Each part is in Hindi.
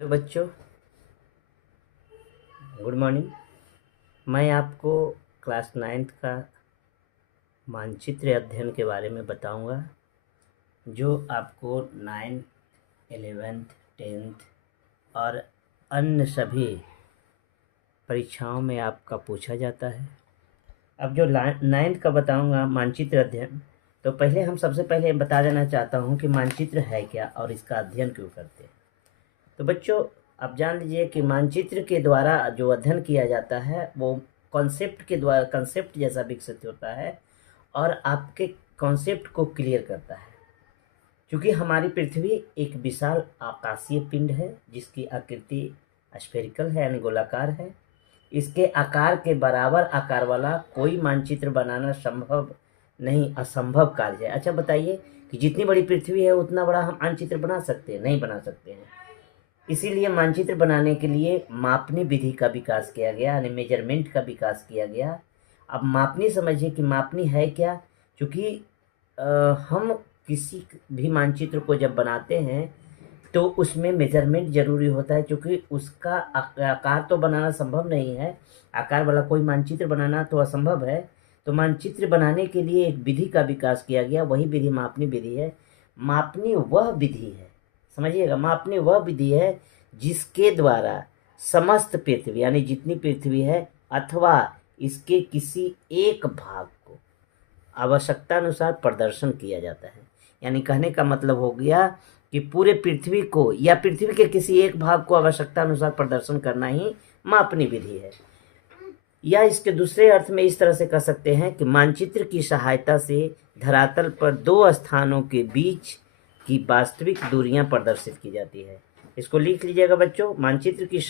हेलो बच्चों, गुड मॉर्निंग। मैं आपको क्लास 9th का मानचित्र अध्ययन के बारे में बताऊंगा, जो आपको 9th, 11th, 10th और अन्य सभी परीक्षाओं में आपका पूछा जाता है। अब जो 9th का बताऊंगा मानचित्र अध्ययन, तो हम सबसे पहले बता देना चाहता हूं कि मानचित्र है क्या और इसका अध्ययन क्यों करते हैं। तो बच्चों, आप जान लीजिए कि मानचित्र के द्वारा जो अध्ययन किया जाता है वो कॉन्सेप्ट जैसा विकसित होता है और आपके कॉन्सेप्ट को क्लियर करता है। क्योंकि हमारी पृथ्वी एक विशाल आकाशीय पिंड है जिसकी आकृति स्फेरिकल है, यानी गोलाकार है। इसके आकार के बराबर आकार वाला कोई मानचित्र बनाना संभव नहीं, असंभव कार्य है। अच्छा बताइए कि जितनी बड़ी पृथ्वी है उतना बड़ा हम मानचित्र बना सकते हैं? नहीं बना सकते हैं। इसीलिए मानचित्र बनाने के लिए मापनी विधि का विकास किया गया, यानी मेजरमेंट का विकास किया गया। अब मापनी समझिए कि मापनी है क्या। क्योंकि हम किसी भी मानचित्र को जब बनाते हैं तो उसमें मेजरमेंट जरूरी होता है, क्योंकि उसका आकार तो बनाना संभव नहीं है। आकार वाला कोई मानचित्र बनाना तो असंभव है। तो मानचित्र बनाने के लिए एक विधि का विकास किया गया, वही विधि मापनी विधि है। मापनी वह विधि है, समझिएगा, मापनी वह विधि है जिसके द्वारा समस्त पृथ्वी, यानी जितनी पृथ्वी है अथवा इसके किसी एक भाग को आवश्यकता अनुसार प्रदर्शन किया जाता है। यानी कहने का मतलब हो गया कि पूरे पृथ्वी को या पृथ्वी के किसी एक भाग को आवश्यकता अनुसार प्रदर्शन करना ही मापनी विधि है। या इसके दूसरे अर्थ में इस तरह से कह सकते हैं कि मानचित्र की सहायता से धरातल पर दो स्थानों के बीच की वास्तविक दूरियां प्रदर्शित की जाती है। इसको लिख लीजिएगा बच्चों। मानचित्र की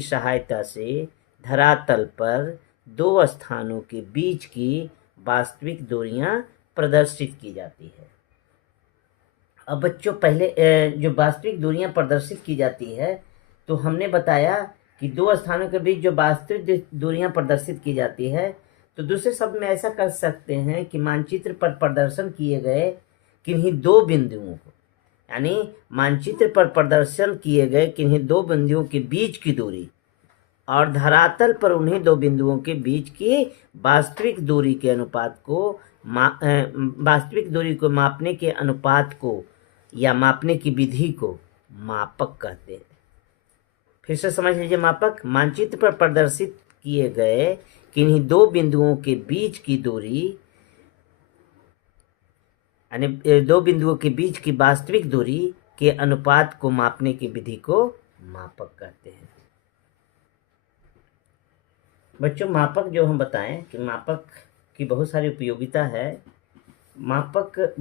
सहायता से धरातल पर दो स्थानों के बीच की वास्तविक दूरियां प्रदर्शित की जाती है। अब बच्चों, पहले जो वास्तविक दूरियां प्रदर्शित की जाती है, तो हमने बताया कि दो स्थानों के बीच जो वास्तविक दूरियां प्रदर्शित की जाती है, तो दूसरे शब्द में ऐसा कर सकते हैं कि मानचित्र पर प्रदर्शन किए गए किन्हीं दो बिंदुओं को, यानी मानचित्र पर प्रदर्शन किए गए किन्हीं दो बिंदुओं के बीच की दूरी और धरातल पर उन्हीं दो बिंदुओं के बीच की वास्तविक दूरी के अनुपात को वास्तविक दूरी को मापने के अनुपात को या मापने की विधि को मापक कहते हैं। फिर से समझ लीजिए। मापक मानचित्र पर प्रदर्शित किए गए किन्हीं दो बिंदुओं के बीच की दूरी, यानी दो बिंदुओं के बीच की वास्तविक दूरी के अनुपात को मापने की विधि को मापक कहते हैं। बच्चों, मापक जो हम बताएं कि मापक की बहुत सारी उपयोगिता है। मापक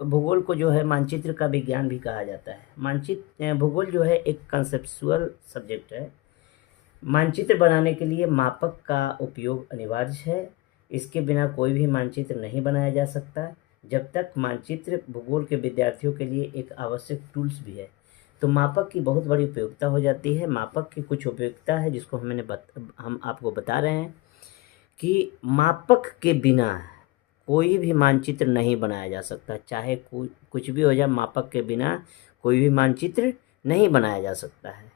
भूगोल को जो है मानचित्र का विज्ञान भी कहा जाता है। भूगोल जो है एक कंसेप्चुअल सब्जेक्ट है। मानचित्र बनाने के लिए मापक का उपयोग अनिवार्य है। इसके बिना कोई भी मानचित्र नहीं बनाया जा सकता। जब तक मानचित्र भूगोल के विद्यार्थियों के लिए एक आवश्यक टूल्स भी है, तो मापक की बहुत बड़ी उपयोगिता हो जाती है। मापक की कुछ उपयोगिता है जिसको हम आपको बता रहे हैं कि मापक के बिना कोई भी मानचित्र नहीं बनाया जा सकता। चाहे कुछ भी हो जाए, मापक के बिना कोई भी मानचित्र नहीं बनाया जा सकता है।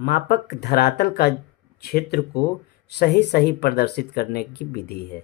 मापक धरातल का क्षेत्र को सही सही प्रदर्शित करने की विधि है।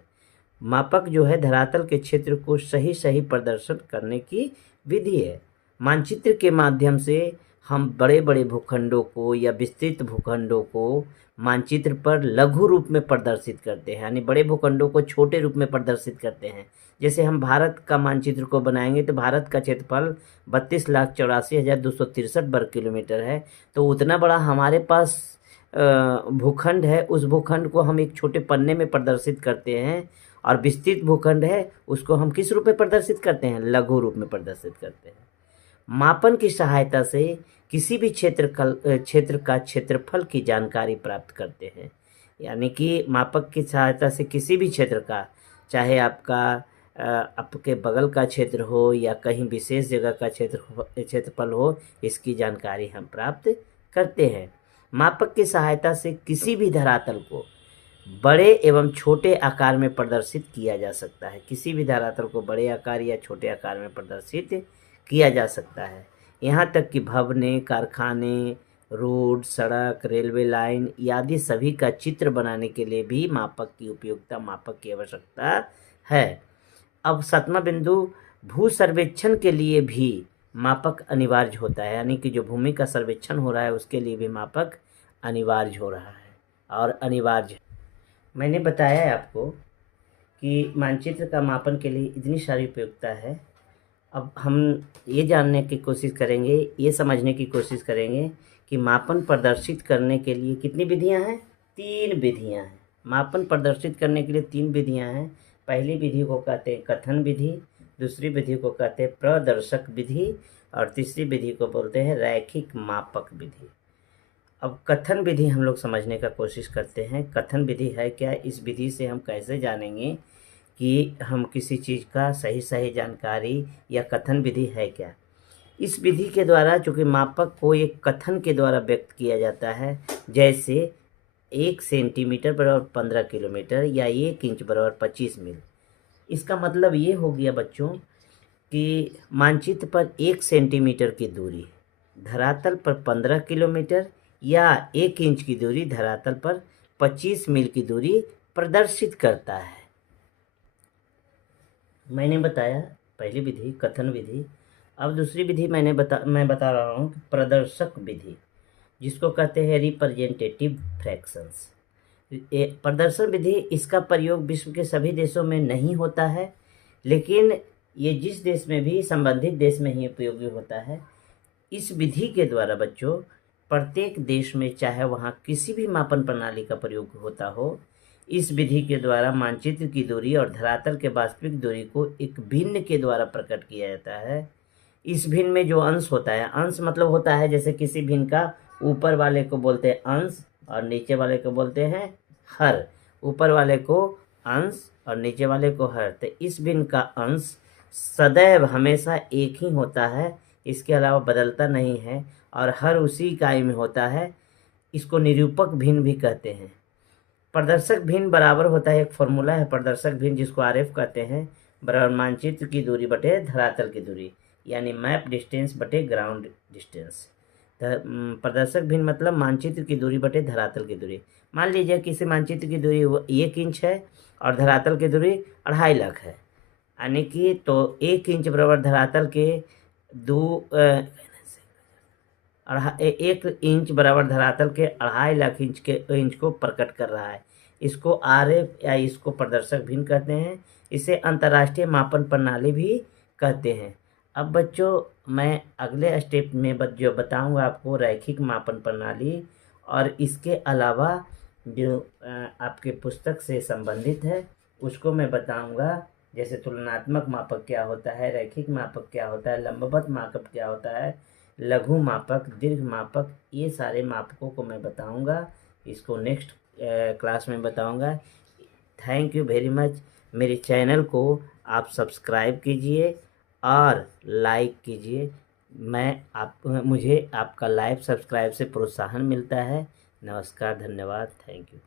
मापक जो है धरातल के क्षेत्र को सही सही प्रदर्शन करने की विधि है। मानचित्र के माध्यम से हम बड़े बड़े भूखंडों को या विस्तृत भूखंडों को मानचित्र पर लघु रूप में प्रदर्शित करते हैं, यानी बड़े भूखंडों को छोटे रूप में प्रदर्शित करते हैं। जैसे हम भारत का मानचित्र को बनाएंगे तो भारत का क्षेत्रफल 32,84,263 वर्ग किलोमीटर है। तो उतना बड़ा हमारे पास भूखंड है, उस भूखंड को हम एक छोटे पन्ने में प्रदर्शित करते हैं। और विस्तृत भूखंड है, उसको हम किस रूप में प्रदर्शित करते हैं? लघु रूप में प्रदर्शित करते हैं। मापन की सहायता से किसी भी क्षेत्र का क्षेत्रफल की जानकारी प्राप्त करते हैं। यानी कि मापक की सहायता से किसी भी क्षेत्र का, चाहे आपके बगल का क्षेत्र हो या कहीं विशेष जगह का क्षेत्रफल हो, इसकी जानकारी हम प्राप्त करते हैं। मापक की सहायता से किसी भी धरातल को बड़े एवं छोटे आकार में प्रदर्शित किया जा सकता है। किसी भी धरातल को बड़े आकार या छोटे आकार में प्रदर्शित किया जा सकता है। यहाँ तक कि भवनें, कारखाने, रोड, सड़क, रेलवे लाइन आदि सभी का चित्र बनाने के लिए भी मापक की आवश्यकता है। अब 7वां बिंदु, भू सर्वेक्षण के लिए भी मापक अनिवार्य होता है, यानी कि जो भूमि का सर्वेक्षण हो रहा है उसके लिए भी मापक अनिवार्य हो रहा है और अनिवार्य। मैंने बताया है आपको कि मानचित्र का मापन के लिए इतनी सारी उपयोगिता है। अब हम ये जानने की कोशिश करेंगे, ये समझने की कोशिश करेंगे कि मापन प्रदर्शित करने के लिए कितनी विधियां हैं? 3 विधियां हैं। मापन प्रदर्शित करने के लिए 3 विधियां हैं। पहली विधि को कहते हैं कथन विधि, दूसरी विधि को कहते हैं प्रदर्शक विधि और तीसरी विधि को बोलते हैं रैखिक मापक विधि। अब कथन विधि हम लोग समझने का कोशिश करते हैं। कथन विधि है क्या? इस विधि से हम कैसे जानेंगे कि हम किसी चीज़ का सही जानकारी या कथन विधि है क्या? इस विधि के द्वारा चूँकि मापक को एक कथन के द्वारा व्यक्त किया जाता है, जैसे 1 सेंटीमीटर बराबर 15 किलोमीटर या 1 इंच बराबर 25 मील। इसका मतलब ये हो गया बच्चों कि मानचित्र पर 1 सेंटीमीटर की दूरी धरातल पर 15 किलोमीटर या 1 इंच की दूरी धरातल पर 25 मील की दूरी प्रदर्शित करता है। मैंने बताया पहली विधि कथन विधि। अब दूसरी विधि मैं बता रहा हूँ प्रदर्शक विधि, जिसको कहते हैं रिप्रेजेंटेटिव फ्रैक्शंस। प्रदर्शन विधि, इसका प्रयोग विश्व के सभी देशों में नहीं होता है, लेकिन ये जिस देश में भी संबंधित देश में ही उपयोगी होता है। इस विधि के द्वारा बच्चों प्रत्येक देश में चाहे वहाँ किसी भी मापन प्रणाली का प्रयोग होता हो, इस विधि के द्वारा मानचित्र की दूरी और धरातल के वास्तविक दूरी को एक भिन्न के द्वारा प्रकट किया जाता है। इस भिन्न में जो अंश होता है, अंश मतलब होता है जैसे किसी भिन्न का ऊपर वाले को बोलते हैं अंश और नीचे वाले को बोलते हैं हर। ऊपर वाले को अंश और नीचे वाले को हर। तो इस भिन्न का अंश सदैव हमेशा एक ही होता है, इसके अलावा बदलता नहीं है, और हर उसी इकाई में होता है। इसको निरूपक भिन्न भी कहते हैं। प्रदर्शक भिन्न बराबर होता है, एक फॉर्मूला है प्रदर्शक भिन्न जिसको RF कहते हैं, बराबर मानचित्र की दूरी बटे धरातल की दूरी, यानी मैप डिस्टेंस बटे ग्राउंड डिस्टेंस। प्रदर्शक भिन्न मतलब मानचित्र की दूरी बटे धरातल की दूरी। मान लीजिए किसी मानचित्र की दूरी 1 इंच है और धरातल की दूरी 2.5 लाख है, यानी कि तो 1 इंच बराबर धरातल के 1 इंच बराबर धरातल के 2.5 लाख इंच को प्रकट कर रहा है। इसको RF या इसको प्रदर्शक भिन्न कहते हैं। इसे अंतर्राष्ट्रीय मापन प्रणाली भी कहते हैं। अब बच्चों मैं अगले स्टेप में जो बताऊंगा आपको रैखिक मापन प्रणाली, और इसके अलावा जो आपके पुस्तक से संबंधित है उसको मैं बताऊंगा, जैसे तुलनात्मक मापक क्या होता है, रैखिक मापक क्या होता है, लंबवत मापक क्या होता है, लघु मापक, दीर्घ मापक, ये सारे मापकों को मैं बताऊंगा। इसको नेक्स्ट क्लास में बताऊंगा। Thank you very much. मेरे चैनल को आप सब्सक्राइब कीजिए और लाइक कीजिए। मुझे आपका लाइव सब्सक्राइब से प्रोत्साहन मिलता है। नमस्कार, धन्यवाद, थैंक यू।